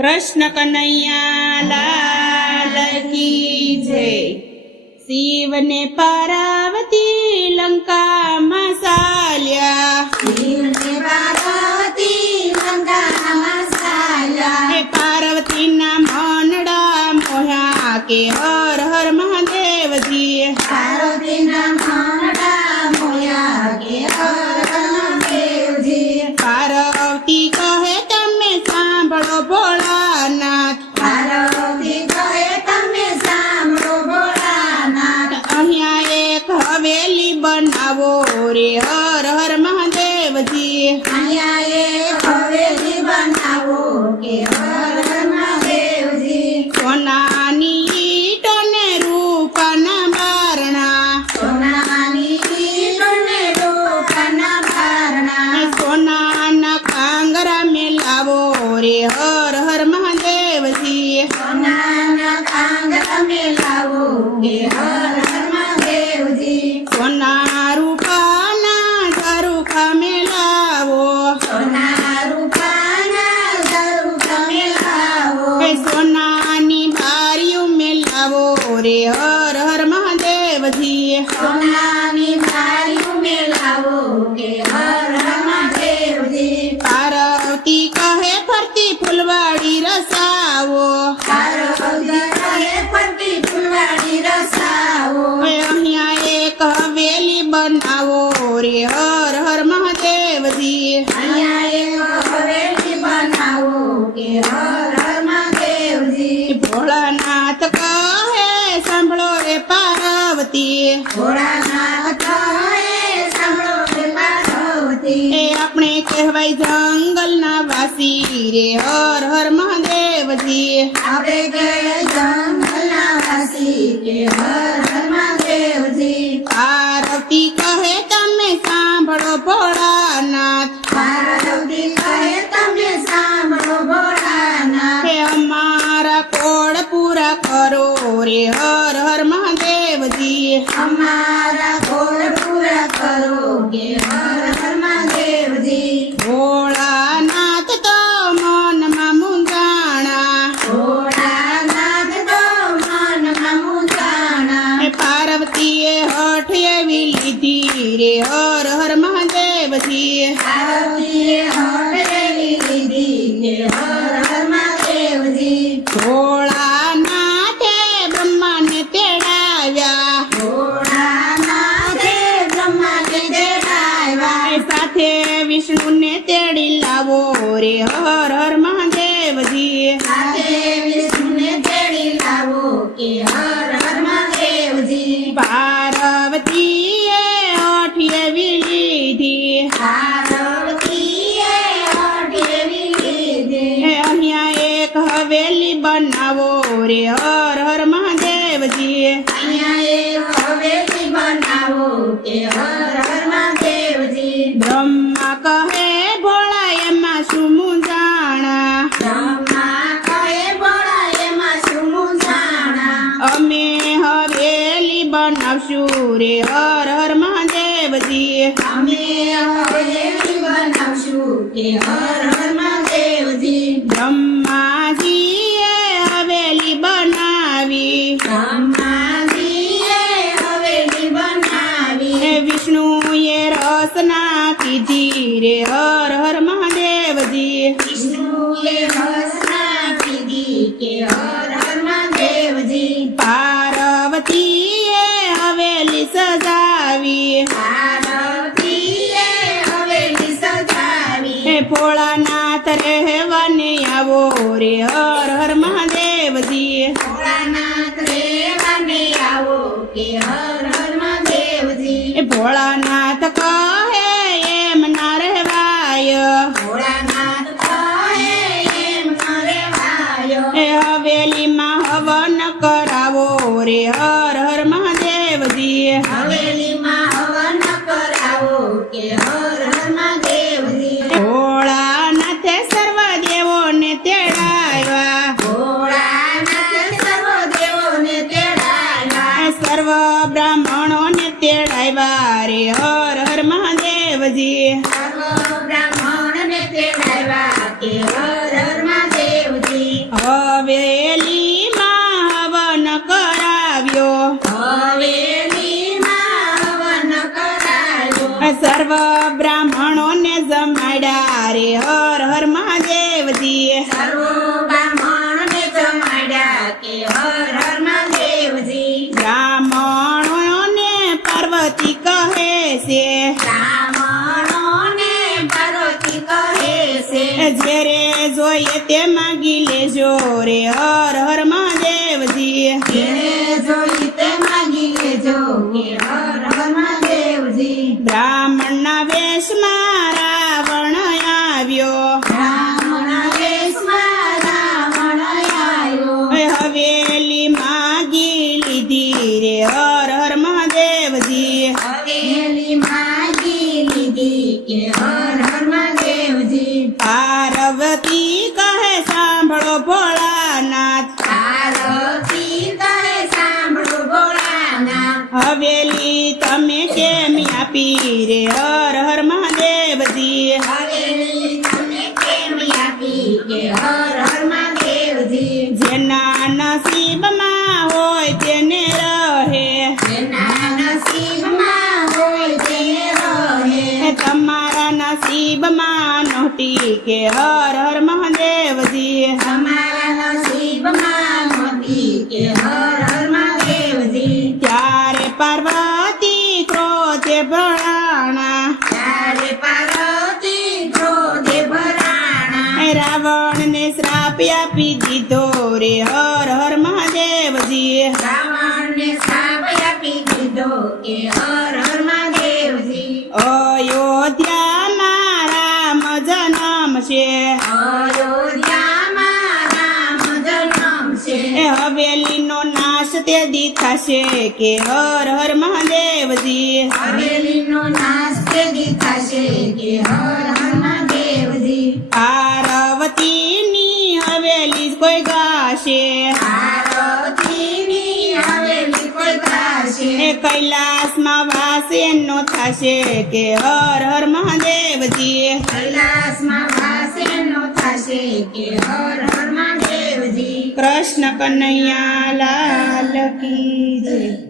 कृष्ण कन्हैया लाल की जय। शिव ने पार्वती लंका मसाल्या, शिव ने पार्वती लंका मसाल्या। पार्वती ना मनड़ा मोहा के हर हर महादेव जी। पार्वती ना मनड़ा मोया के हर हर महादेव जी। पार्वती कहे तमे सांभळो भोळानाथ, पार्वती कहे तमे सांभळो भोळानाथ। अहिया एक हवेली बनावो रे हर हर महादेव जी। અહીંયા એક હવેલી બનાવો કે હર હર મહાદેવ जी। સોનાની ઈંટો ને રૂપાના બારણા, સોનાની ઈંટોને રૂપાના બારણા। સોનાના કાંગરા મેલાવો રે હર હર महादेव जी। સોનાના કાંગરા મેલાવો કે હર હર મહાદેવ जी। સોના રૂપાના ઝરૂખા મેલાવો, સોના રૂપાના ઝરૂખા મેલાવો। સોનાની બારીઓ મેલાવો રે હર હર महादेव जी। સોનાની બારીઓ મેલાવો કે હર હર મહાદેવ जी। પાર્વતી કહે ફરતી ફૂલવાડી રસાવો, પાર્વતી કહે ફરતી ફૂલવાડી રસાવો। અહીંયા એક હવેલી બનાવો રે હર હર महादेव जी। અહીંયા એક હવેલી બનાવો કે હર હર મહાદેવ जी। ભોળાનાથ કહે સાંભળો રે પાર્વતી, ભોળાનાથ કહે સાંભળો રે પાર્વતી। આપણે કહેવાય જંગલના વાસી રે હર હર महादेव जी। આપણે કહીએ જંગલના વાસી કે હર હર મહાદેવ जी। પાર્વતી કહે તમે સાંભળો ભોળાનાથ, પાર્વતી કહે તમે સાંભળો ભોળાનાથ। હે અમારા કોડ પૂરા કરો રે હર હર महादेव जी। અમારા કોડ પૂરા કરો કે હર હર મહાદેવ जी। ભોળાનાથ તો મનમાં મૂંઝાણા, ભોળાનાથ તો મનમાં મૂંઝાણા। પાર્વતીએ હઠ એવી લીધી રે હર હર महादेव जी। પાર્વતીએ હઠ એવી લીધી કે હર હર મહાદેવ जी। ભોળાનાથે બ્રહ્માને તેડાવ્યા, ભોળાનાથે બ્રહ્માને તેડાવ્યા। સાથે વિષ્ણુને તેડી લાવો રે હર હર महादेव जी। સાથે વિષ્ણુને તેડી લાવો કે હર હર મહાદેવ जी। પાર્વતીએ હઠ એવી લીધી, પાર્વતીએ હઠ એવી લીધી। અહીંયા એક હવેલી બનાવો રે હર હર महादेव जी। અહીંયા એક હવેલી બનાવો કે હર હર મહાદેવ जी। બ્રહ્મા કહે ભોળા એમાં શું મૂંઝાણા, બ્રહ્મા કહે ભોળા એમાં શું મૂંઝાણા। અમે હવેલી બનાવશું રે હર હર महादेव जी। અમે હવેલી બનાવશું કે હર હર મહાદેવ जी। બ્રહ્માજીએ હવેલી બનાવી, બ્રહ્માજીએ હવેલી બનાવી। વિષ્ણુએ રસના કીધી રે હર હર महादेव जी। વિષ્ણુએ રસના કીધી કે હર હર મહાદેવ जी। પાર્વતીએ હવેલી સજાવી, પાર્વતીએ હવેલી સજાવી। ભોળાનાથ રહેવાને આવો રે હર હર महादेव जी। ભોળાનાથ રેવાને આવો કે હર હર મહાદેવ जी। ભોળાનાથ કહે એમ ના રહેવાય, ભોળાનાથ કહે એમ ન રેવાય। હવેલીમાં હવન કરાવો રે હર હર महादेव जी। હવેલીમાં હવન કરાવો કે હર હર મહાદેવ जी। ભોળાનાથે સર્વ દેવોને તેડાવ્યા, ભોળાનાથે સર્વ દેવોને તેડાવ્યા। સર્વ બ્રાહ્મણોને તેડાવ્યા રે હર હર महादेव जी। સર્વ બ્રાહ્મણને તેડાવ્યા કે હર હર મહાદેવ जी। સર્વ બ્રાહ્મણોને જમાડ્યા રે હર હર મહાદેવજી સર્વ બ્રાહ્મણોને જમાડ્યા કે હર હર મહાદેવજી બ્રાહ્મણોને પાર્વતી કહે છે બ્રાહ્મણોને પાર્વતી કહે છે જ્યારે જોઈએ તે માગી લેજો રે હર હર મહાદેવજી જેને જોઈ તે માગી લેજો કે હર હર મહાદેવજી બ્રાહ્મણના વેશમાં રાવણ આવ્યો બ્રાહ્મણ વેશમાં રાવણ આવ્યો હવેલી માગી લીધી રે હર હર મહાદેવજી હવેલી માગી લીધી કે હર હર મહાદેવજી પાર્વતી કહે સાંભળો ભોળાનાથ પાર્વતી કહે સાંભળો ભોળાનાથ હવેલી તમે કેમ આપી રે હર હર મહાદેવજી હવેલી તમે કેમ આપી કે હર હર મહાદેવજી જેના નસીબમાં હોય તેને રહે જેના નસીબમાં હોય તે રહે તમારા નસીબમાં નહોતી કે હર હર મહાદેવજી તમારા નસીબમાં નહોતી કે હર હર મહાદેવજી ત્યારે પાર્વતી ક્રોધે ભરાણા ત્યારે પાર્વતી ક્રોધે ભરાણા રાવણને શ્રાપ આપી દીધો રે હર હર મહાદેવજી રાવણને શ્રાપ આપી દીધો કે હર હર મહાદેવજી અયોધ્યામાં રામ જન્મ છે અયોધ્યામાં રામ જન્મ છે હવેલીનો નાશ તે દી થશે કે હર હર મહાદેવજી હવેલીનો નાશ તે દી થશે કે હર હર મહાદેવજી પાર્વતીની હવેલી કોઈ ગાશે પાર્વતીની હવેલી કોઈ ગાશે કૈલાસમાં વાસ એનો થશે કે હર હર મહાદેવજી કૈલાસમાં વાસ એનો થશે કે હર હર મહાદેવજી કૃષ્ણ કનૈયા લાલ કી જય